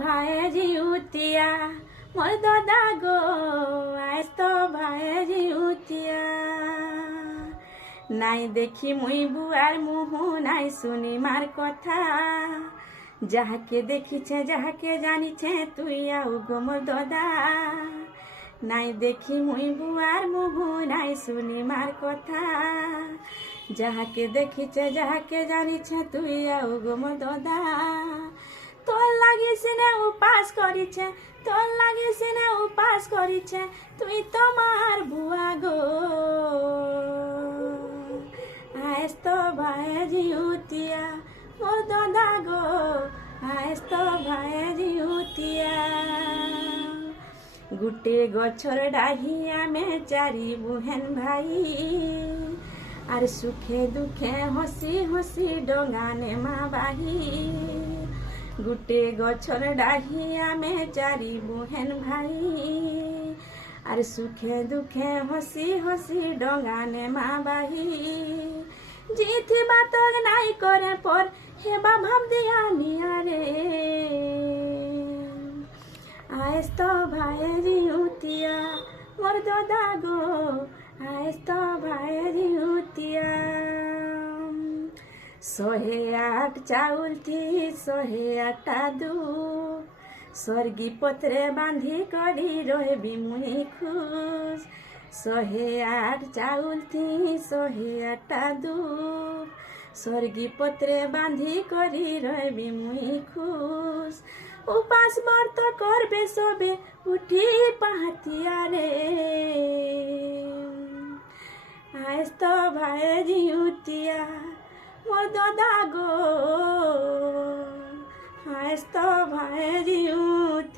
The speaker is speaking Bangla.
ভাইজি উতিয়া মোর দাদা গো আইস তো ভাইজি উতিয়া নাই দেখি মুই বুয়ার মুহ নাই শুনি মার কথা যাহাকে দেখিছে যাহাকে জানিছে তুই আউ গো মোর দাদা নাই দেখি মুই বুয়ার মুহ নাই শুনি মার কথা যাহাকে দেখিছে যাহাকে জানিছে তুই আউ গো মোর দাদা তোর লাগিছে না উপাস করিছে তোর লাগিছে না উপাস করিছে তুই তোমার বুয়া গো আইস তো ভাইজি উতিয়া মোর দাদা গো আইস তো ভাইজি উতিয়া গুটে গছর ডাহি আমি চারি বুহেন ভাই আর সুখে দুঃখে হসি হসি ডঙ্গানে মা বাহি গুটে গছর ডাহি আমি চারি বুহেন ভাই আর সুখে দুঃখে হসি হসি ডঙ্গানে মা বাহি জিথি বাতক নাই করে পর হেবা ভাব দিয়া নিয়া রে আইস তো ভাইজি উতিয়া মোর দাদা গো আইস তো ভাইজি উতিয়া 108 চাউল থি 108টা দুধ স্বর্গী পত্রে বাঁধি করি রহবি মুই খুশ 108 চাউল থি 108টা দুধ স্বর্গী পত্রে বাঁধি করি রহবি মুই খুশ উপাস ব্রত করবে সবে উঠি পাহাতিয়া রে আইস তো ভাইজি উতিয়া মোর দাদা গো আইস তো ভাইজি উতিয়া।